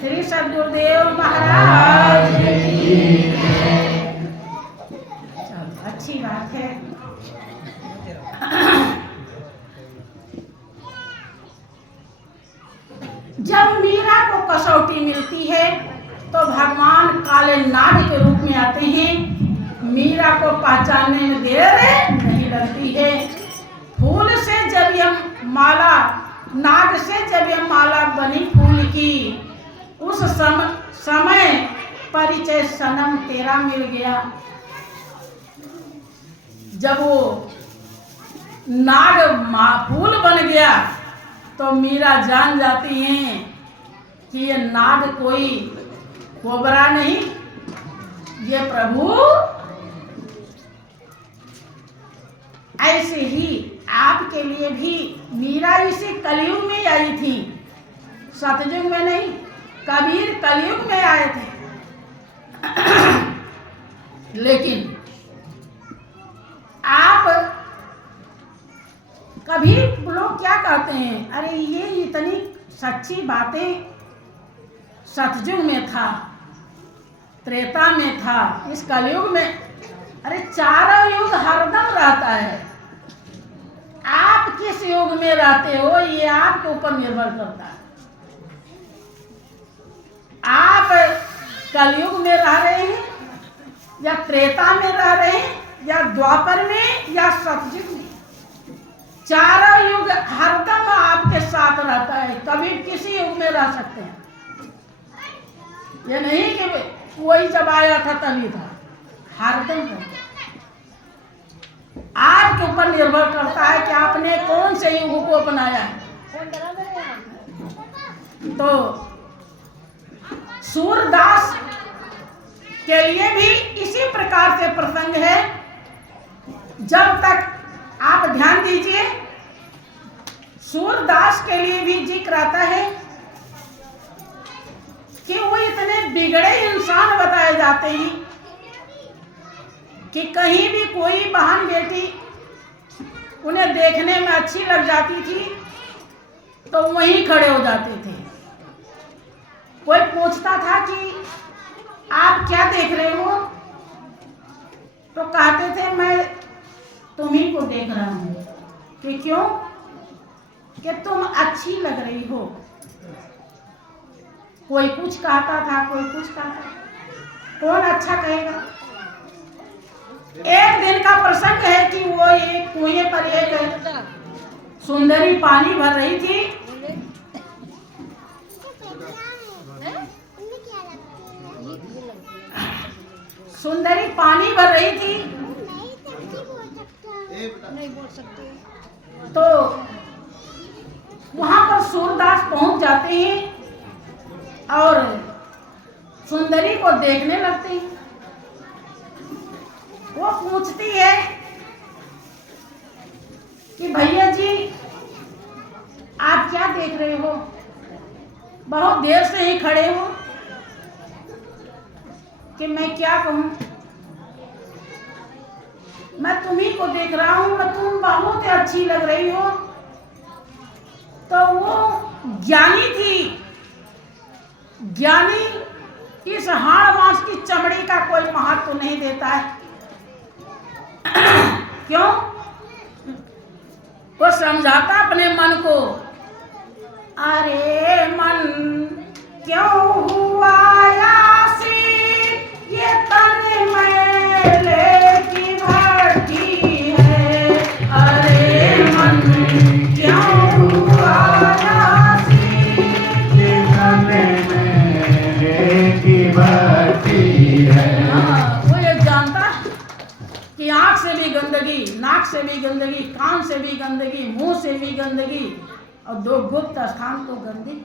श्री सद्गुरुदेव महाराज की। चलो अच्छी बात है। जब मीरा को कसौटी मिलती है तो भगवान काले नाग के रूप में आते हैं। मीरा को पहचानने में देर नहीं लगती है। फूल से जब यह माला, नाग से जब यह माला बनी फूल की, उस समय परिचय सनम तेरा मिल गया। जब वो नाग फूल बन गया तो मीरा जान जाती हैं कि ये नाग कोई कोबरा नहीं, ये प्रभु। ऐसे ही आपके लिए भी मीरा इसी कलयुग में आई थी, सतयुग में नहीं। कबीर कलयुग में आए थे। लेकिन आप कभी लोग क्या कहते हैं, अरे ये इतनी सच्ची बातें सतयुग में था, त्रेता में था, इस कलयुग में। अरे चारों युग हरदम रहता है। आप किस युग में रहते हो ये आपके ऊपर निर्भर करता है। आप कलयुग में रह रहे हैं या त्रेता में रह रहे हैं या द्वापर में या सतयुग में, चारों युग हरदम आपके साथ रहता है। कभी किसी युग में रह सकते हैं। ये नहीं कि वही जब आया था तभी था, हरदम रहता है। आपके ऊपर निर्भर करता है कि आपने कौन से युग को अपनाया है। तो सूरदास के लिए भी इसी प्रकार से प्रसंग है। जब तक आप ध्यान दीजिए, सूरदास के लिए भी जिक्र आता है कि वो इतने बिगड़े इंसान बताए जाते हैं कि कहीं भी कोई बहन बेटी उन्हें देखने में अच्छी लग जाती थी तो वहीं खड़े हो जाते थे। कोई पूछता था कि आप क्या देख रहे हो, तो कहते थे मैं तुम्ही को देख रहा हूं। कि क्यों? कि तुम अच्छी लग रही हो। कोई कुछ कहता था, कोई कुछ कहता था। कौन अच्छा कहेगा? एक दिन का प्रसंग है कि वो एक कुएं पर एक सुंदरी पानी भर रही थी। सुंदरी पानी भर रही थी नहीं बोल सकते। तो वहां पर सूरदास पहुंच जाते हैं और सुंदरी को देखने लगते हैं। वो पूछती है कि भैया जी आप क्या देख रहे हो, बहुत देर से ही खड़े हो। कि मैं क्या कहूं, मैं तुम्ही को देख रहा हूं, मैं तुम बहुत अच्छी लग रही हो। तो वो ज्ञानी थी। ज्ञानी इस हाड़ मांस की चमड़ी का कोई महत्व नहीं देता है। क्यों? वो समझाता अपने मन को, अरे मन क्यों हुआ यासी, ये तन मैले की भट्टी है। अरे मन क्यों हुआ यासी, ये तन मैले की भट्टी है। वो ये जानता कि आंख से भी गंदगी, नाक से भी गंदगी, कान से भी गंदगी, मुंह से भी गंदगी, और दो गुप्त स्थान तो गंदी।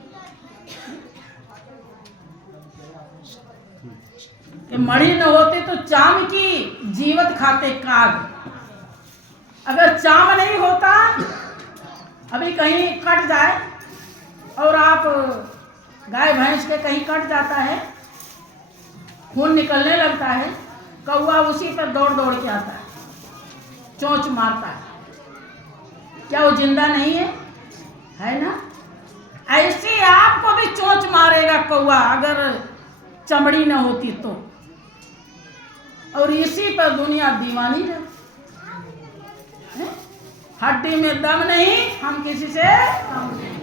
मणि न होते तो चाम की जीवत खाते काग। अगर चाम नहीं होता, अभी कहीं कट जाए और आप गाय भैंस के कहीं कट जाता है, खून निकलने लगता है, कौवा उसी पर दौड़ दौड़ के आता है, चोंच मारता है। क्या वो जिंदा नहीं है? है ना? ऐसे आपको भी चोंच मारेगा कौआ अगर चमड़ी न होती तो, और इसी पर दुनिया दीवानी है। हड्डी में दम नहीं, हम किसी से कम नहीं।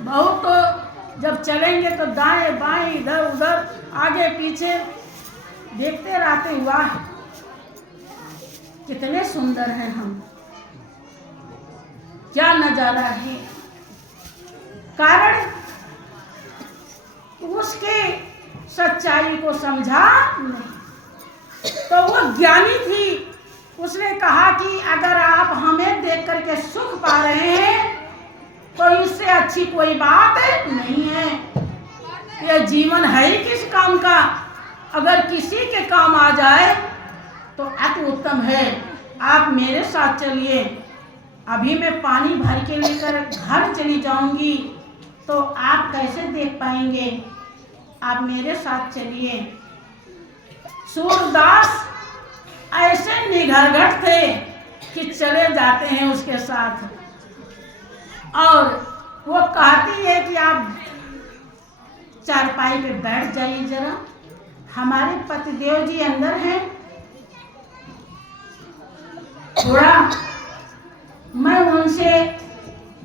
बहुत तो जब चलेंगे तो दाएं बाएं इधर उधर आगे पीछे देखते रहते हुआ है कितने सुंदर हैं हम, क्या नजारा है। कारण उसके सच्चाई को समझा नहीं। तो वो ज्ञानी थी, उसने कहा कि अगर आप हमें देख करके सुख पा रहे हैं तो इससे अच्छी कोई बात नहीं है। यह जीवन है ही किस काम का, अगर किसी के काम आ जाए तो अति उत्तम है। आप मेरे साथ चलिए, अभी मैं पानी भर के लेकर घर चली जाऊंगी तो आप कैसे देख पाएंगे, आप मेरे साथ चलिए। सूरदास ऐसे निघरघट थे कि चले जाते हैं उसके साथ, और वो कहती है कि आप चारपाई पे बैठ जाइए जरा, हमारे पतिदेव जी अंदर हैं, थोड़ा मैं उनसे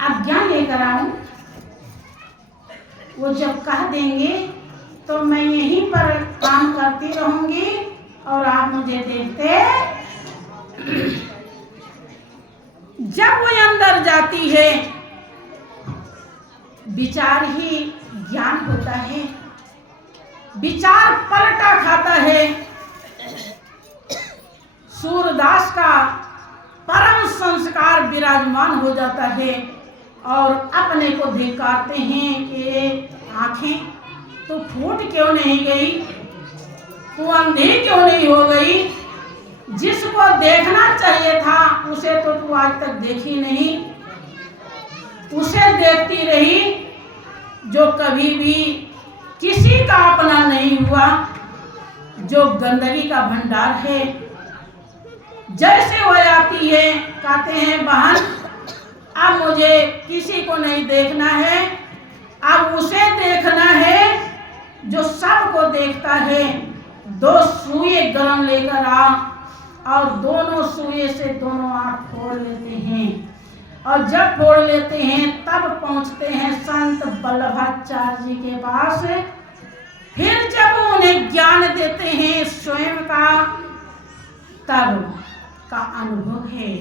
आज्ञा लेकर आऊं। वो जब कह देंगे तो मैं यहीं पर काम करती रहूंगी और आप मुझे देखते। जब वो अंदर जाती है विचार ही ज्ञान होता है, विचार पलटा खाता है। सूरदास का परम संस्कार विराजमान हो जाता है और अपने को धिक्कारते हैं कि आंखें तो फूट क्यों नहीं गई, तू अंधी क्यों नहीं हो गई, जिसको देखना चाहिए था उसे तो तू आज तक देखी नहीं, उसे देखती रही जो कभी भी किसी का अपना नहीं हुआ, जो गंदगी का भंडार है। जैसे वो आती है कहते हैं बहन अब मुझे किसी को नहीं देखना है, अब उसे देखना है जो सबको देखता है। 2 सुई गरम लेकर आ, और दोनों सुई से दोनों आँख फोड़ लेते हैं, और जब फोड़ लेते हैं तब पहुंचते हैं संत वल्लभाचार्य जी के पास। फिर जब उन्हें ज्ञान देते हैं स्वयं का, तब का अनुभव है।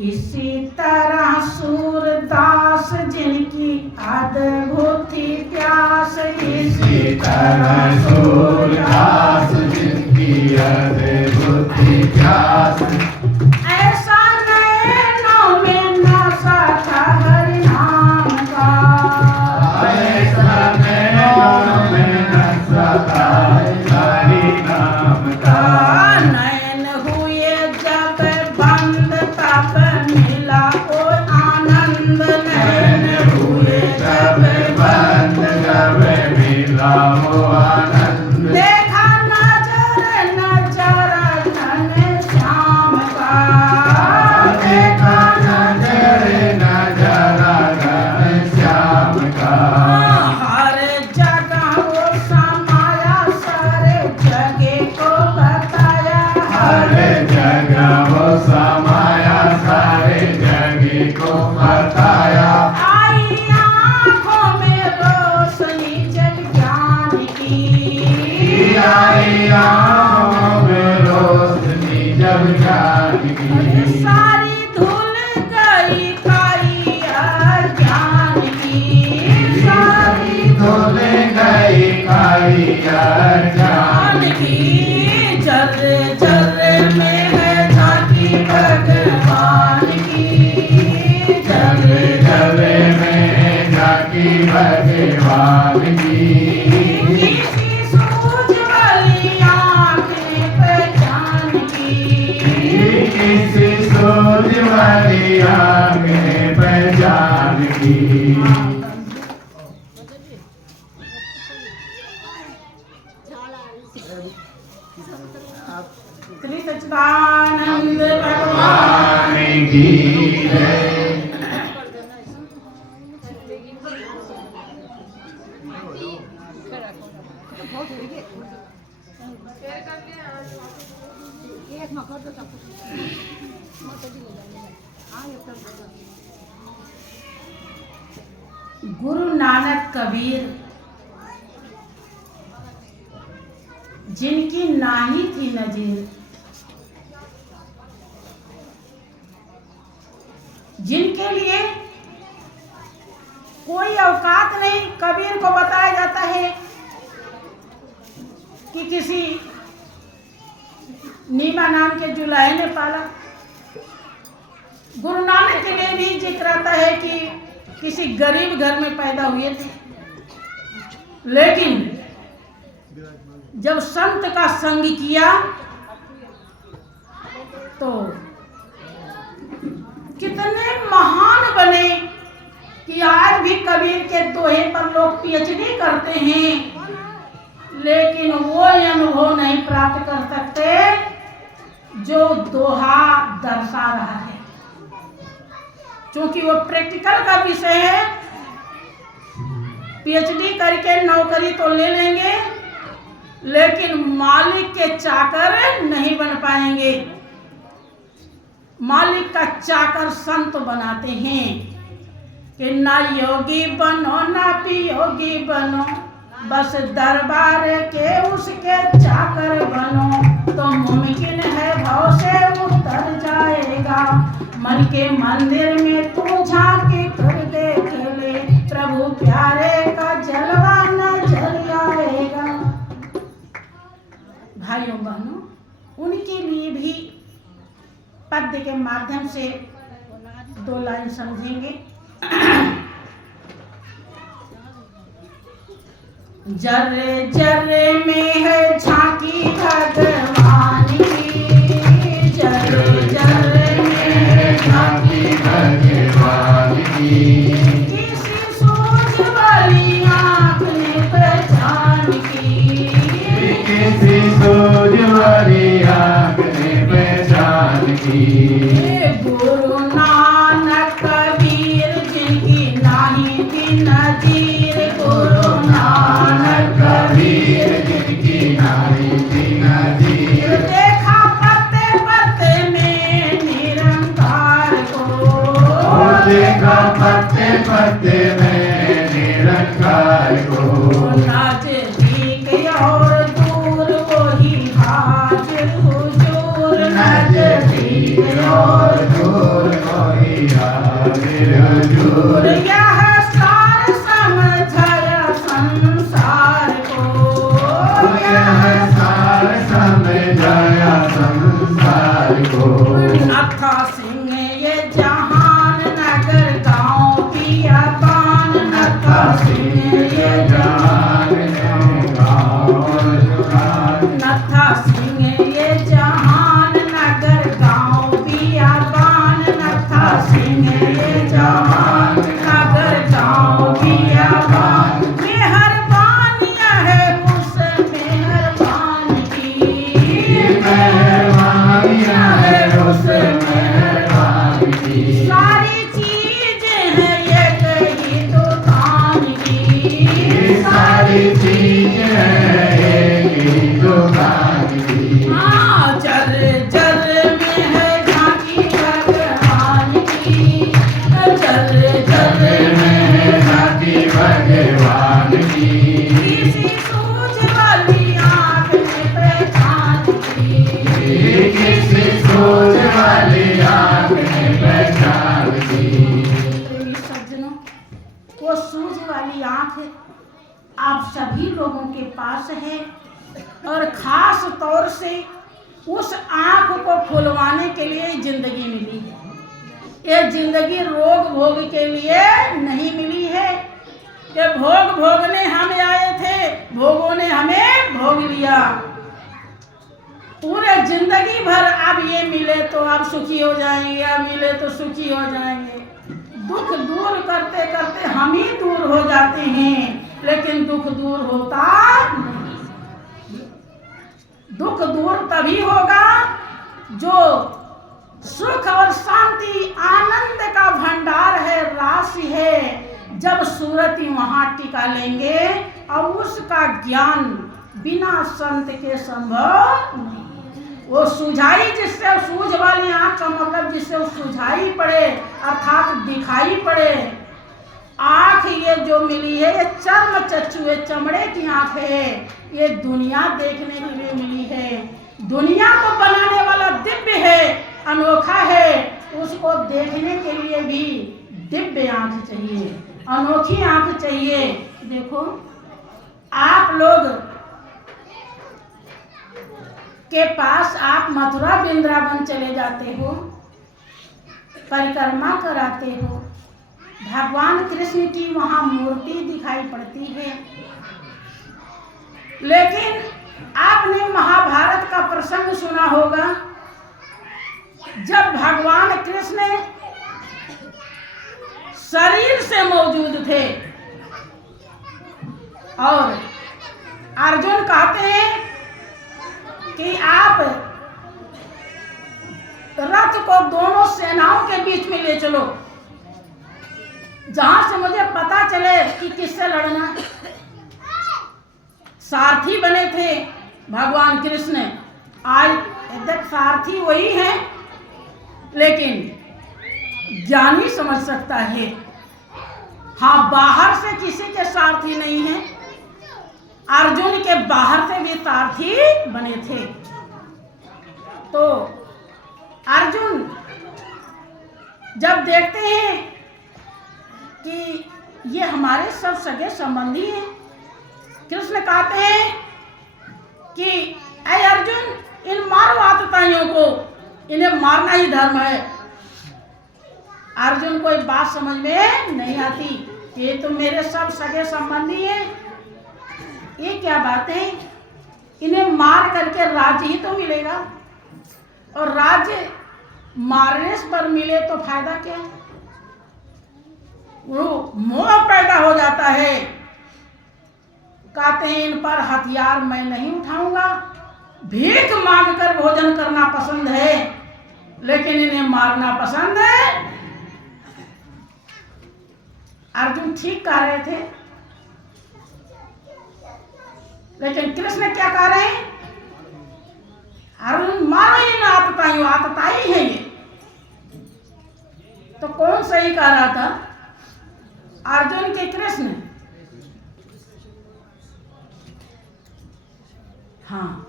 इसी तरह सूरदास जिनकी अद्भुत प्यास, इसी तरह सूरदास जिनकी अद्भुत प्यास, ऐसा नैनों में नशा था हरि नाम का, ऐसा नैनों में नशा था हरि नाम का। नैन हुए जब बंद तब मिला को आनंद, नैन हुए जब बंद जब मिला वो आनंद, देखा नजर नजर घन श्याम का, देखा नजर नजर घन श्याम का। हर जगह वो समाया सारे जगे को बताया, हर जगह वो समाया सारे जगे को बताया। आई आँखों में रोशनी जग ज्ञान की, आई आँखों में रोशनी जब ज्ञान की, सारी धुल गई काई अज्ञान की, सारी धुल गई काई अज्ञान ज्ञान की, जर्रे जर्रे में है झांकी भगवान की, जर्रे जर्रे में झांकी भगवान की। किसी सूझ वाली आँखें पहचान की, किसी सोच वाली आँखें पहचान की। श्री सच्चिदानंद भगवान भगवान की जय। गुरु नानक कबीर जिनकी नाही थी नजीर, जिनके लिए कोई औकात नहीं। कबीर को बताया जाता है कि किसी नीमा नाम के जुलाहे ने पाला। गुरु नानक के लिए भी जिक्र आता है कि किसी गरीब घर में पैदा हुए थे, लेकिन जब संत का संग किया तो कितने महान बने कि आज भी कबीर के दोहे पर लोग पीएचडी करते हैं, लेकिन वो अनुभव नहीं प्राप्त कर सकते जो दोहा दर्शा रहा है, क्योंकि वो प्रैक्टिकल का विषय है। पीएचडी करके नौकरी तो ले लेंगे, लेकिन मालिक के चाकर नहीं बन पाएंगे। मालिक का चाकर संत बनाते हैं कि ना योगी बनो ना पियोगी बनो, बस दरबार के उसके चाकर बनो, तो मुमकिन है भाव से उतर जाएगा। मन के मंदिर में तू झांकी कर देख ले, प्रभु प्यारे का जलवा नजर आएगा। भाइयों बहनों, उनके लिए भी पद्य के माध्यम से दो लाइन समझेंगे। जर्रे जर्रे में है झांकी भगवान की, जर्रे जर्रे में है झांकी भगवान की, किसी सूझ वाली आँख ने पहचान की, किसी सूझ वाली आँख ने पहचान की। गुरु नानक कबीर जिनकी नाही थी नजीर, गुरु नानक कबीर जिनकी नाही थी नजीर, देखा पत्ते पत्ते में निरंकार को, देखा पत्ते पत्ते में निरंकार को, नजदीक और दूर वही हाजिर हुजूर, नजदीक और दूर कोई हाजिर हुजूर। यह सार समझाया संसार को, यह सार समझाया संसार को। नथा सिंह ये जहान नगर गाँव बियाबान, नथा सिंह ये जहान नथा सिंह ये जहान नगर गाँव बियाबान, नथा सिंह ये जहान नगर गाँव बियाबान। मेहरबानियाँ है उस मेहरबान की, मेहरबानियाँ है उस मेहरबान की। सारी चीजें हैं एक ही दुकान की, सारी चीजें हैं एक ही दुकान की। हाँ, जर जर में है झांकी भगवान की, जर जर में है झांकी भगवान की, किसी सूझ वाली आँख ने पहचान की, किसी सोच वाली आँख ने पहचान की। सज्जनों, वो सूझ वाली आँख आप सभी लोगों के पास है, और खास तौर से उस आँख को खुलवाने के लिए जिंदगी मिली है। ये जिंदगी रोग भोग के लिए नहीं मिली है कि भोग भोगने हम आए थे, भोगों ने हमें भोग लिया। पूरे जिंदगी भर अब ये मिले तो आप सुखी हो जाएंगे, अब मिले तो सुखी हो जाएंगे। दुख दूर करते करते हम ही दूर हो जाते हैं, लेकिन दुख दूर होता नहीं। दुख दूर तभी होगा जो सुख और शांति आनंद का भंडार है, राशि है, जब सूरत वहां टिका लेंगे और उसका ज्ञान बिना संत के संभव नहीं। वो सुझाई जिससे, सूझ वाली आंख का मतलब जिससे सुझाई पड़े अर्थात दिखाई पड़े। आंख ये जो मिली है ये चर्म चक्षु है, चमड़े की आंख है, ये दुनिया देखने के लिए मिली है। दुनिया को बनाने वाला दिव्य है, अनोखा है, उसको देखने के लिए भी दिव्य आंख चाहिए, अनोखी आंख चाहिए। देखो आप लोग के पास आप मथुरा वृंदावन चले जाते हो, परिक्रमा कराते हो, भगवान कृष्ण की वहां मूर्ति दिखाई पड़ती है, लेकिन आपने महाभारत का प्रसंग सुना होगा जब भगवान कृष्ण शरीर से मौजूद थे और अर्जुन कहते हैं कि आप रथ को दोनों सेनाओं के बीच में ले चलो, जहां से मुझे पता चले कि किससे लड़ना है। सारथी बने थे भगवान कृष्ण। आज तक सारथी वही है, लेकिन ज्ञानी समझ सकता है। हाँ, बाहर से किसी के सारथी नहीं है, अर्जुन के बाहर से भी सारथी बने थे। तो अर्जुन जब देखते हैं कि ये हमारे सब सगे संबंधी हैं, कृष्ण कहते हैं कि ऐ अर्जुन, इन मारो आतताइयों को, इन्हें मारना ही धर्म है। अर्जुन को एक बात समझ में नहीं आती कि ये तो मेरे सब सगे संबंधी हैं, ये क्या बात है, इन्हें मार करके राज्य ही तो मिलेगा, और राज्य मारने पर मिले तो फायदा क्या है। वो मोह पैदा हो जाता है। कहते हैं इन पर हथियार मैं नहीं उठाऊंगा, भीख मांगकर भोजन करना पसंद है, लेकिन इन्हें मारना पसंद है। अर्जुन ठीक कह रहे थे, लेकिन कृष्ण क्या कह रहे हैं, अर्जुन मारो ही ना, आतताई आतताई है ये। तो कौन सही कह रहा था, अर्जुन के कृष्ण? हाँ,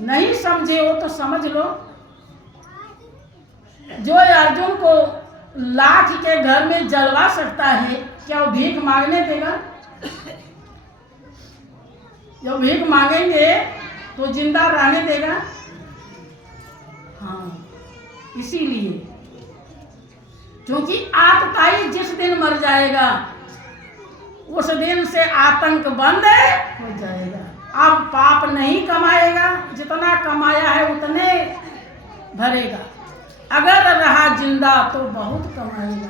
नहीं समझे हो तो समझ लो। जो अर्जुन को लाठ के घर में जलवा सकता है, क्या वो भीख मांगने देगा? जो भीख मांगेंगे तो जिंदा रहने देगा? हाँ, इसीलिए क्योंकि आतताई जिस दिन मर जाएगा उस दिन से आतंक बंद हो जाएगा। अब पाप नहीं कमाएगा, जितना कमाया है उतने भरेगा। अगर रहा जिंदा तो बहुत कमाएगा,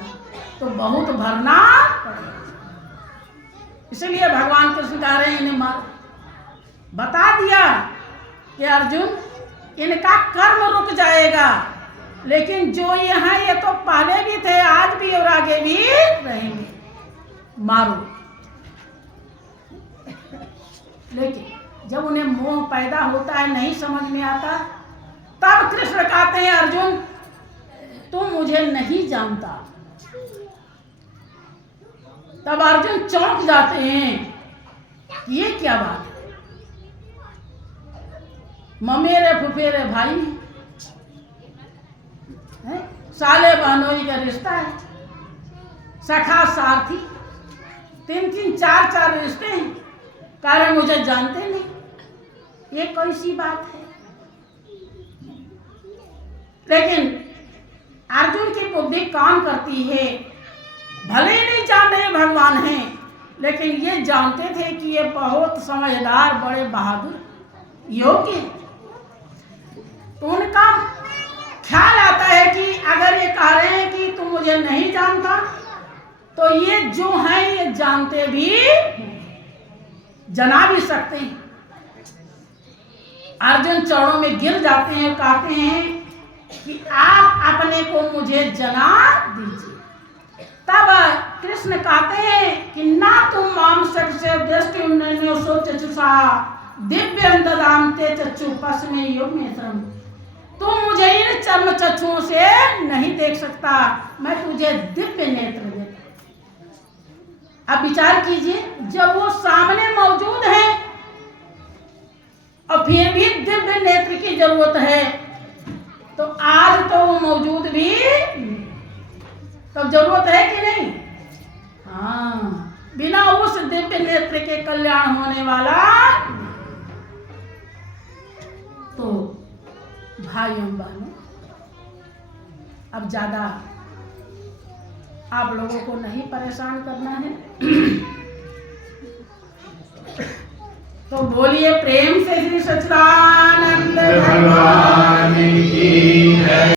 तो बहुत भरना पड़ेगा। इसलिए भगवान कृष्ण कह रहे हैं इन्हें मार। बता दिया कि अर्जुन इनका कर्म रुक जाएगा, लेकिन जो ये हैं ये तो पहले भी थे, आज भी और आगे भी रहेंगे, मारो। लेकिन जब उन्हें मोह पैदा होता है, नहीं समझ में आता, तब कृष्ण कहते हैं अर्जुन तुम मुझे नहीं जानता। तब अर्जुन चौंक जाते हैं, ये क्या बात है, ममेरे फुफेरे भाई है, साले बहनोई का रिश्ता है, सखा सारथी, 3-3 4-4 रिश्ते हैं, कारण मुझे जानते नहीं, ये कोई सी बात है। लेकिन अर्जुन की बुद्धि काम करती है। भले ही नहीं जान रहे भगवान हैं, लेकिन ये जानते थे कि ये बहुत समझदार, बड़े बहादुर, योग्य। तो उनका ख्याल आता है कि अगर ये कह रहे हैं कि तुम मुझे नहीं जानता, तो ये जो हैं ये जानते भी, जना भी सकते हैं। अर्जुन चरणों में गिर जाते हैं, कहते हैं कि आप अपने को मुझे जना दीजिए। तब कृष्ण कहते हैं कि ना तुम मांसट से दृष्टि उन्नयनो सोचुषा दिव्यं ददान्ते चक्षु पश्मे युग नेत्रम। तुम मुझे इन चर्म चक्षुओं से नहीं देख सकता, मैं तुझे दिव्य नेत्र देता। अब विचार कीजिए, जब वो सामने मौजूद है और फिर भी दिव्य नेत्र की जरूरत है, तो आज तो वो मौजूद भी, तब जरूरत है कि नहीं? हाँ, बिना उस दिव्य नेत्र के कल्याण होने वाला। तो भाइयों बहनों, अब ज्यादा आप लोगों को नहीं परेशान करना है, तो बोलिए प्रेम से श्री सच्चिदानंद भगवान की जय।